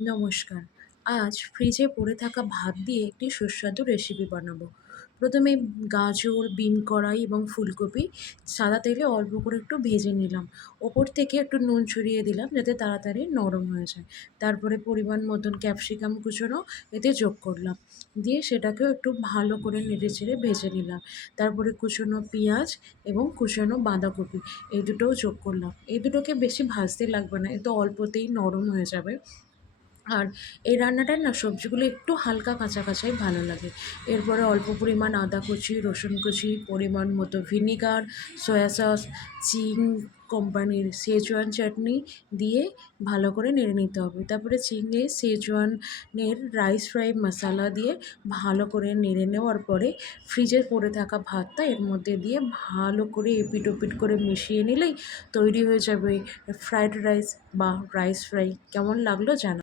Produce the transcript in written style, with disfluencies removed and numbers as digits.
নমস্কার। আজ ফ্রিজে পড়ে থাকা ভাত দিয়ে একটি সুস্বাদু রেসিপি বানাবো। প্রথমে গাজর, বিন কড়াই এবং ফুলকপি সাদা তেলে অল্প করে একটু ভেজে নিলাম। ওপর থেকে একটু নুন ছড়িয়ে দিলাম যাতে তাড়াতাড়ি নরম হয়ে যায়। তারপরে পরিমাণ মতন ক্যাপসিকাম কুচোনো এতে যোগ করলাম। দিয়ে সেটাকেও একটু ভালো করে নেড়েচেড়ে ভেজে নিলাম। তারপরে কুচোনো পেঁয়াজ এবং কুচোনো বাঁধাকপি এই দুটোও যোগ করলাম। এই দুটোকে বেশি ভাজতে লাগবে না, এতে অল্পতেই নরম হয়ে যাবে। আর এই রান্নাটায় না সবজিগুলো একটু হালকা কাঁচা কাঁচাই ভালো লাগে। এরপরে অল্প পরিমাণ আদা কুচি, রসুন কুচি, পরিমাণ মতো ভিনিগার, সয়া সস, চিং কোম্পানির শেজওয়ান চাটনি দিয়ে ভালো করে নেড়ে নিতে হবে। তারপরে চিংয়ে শেজওয়ানের রাইস ফ্রাই মশালা দিয়ে ভালো করে নেড়ে নেওয়ার পরে ফ্রিজে পড়ে থাকা ভাতটা এর মধ্যে দিয়ে ভালো করে এপিট ওপিট করে মিশিয়ে নিলেই তৈরি হয়ে যাবে ফ্রায়েড রাইস বা রাইস ফ্রাই। কেমন লাগলো জানাবেন।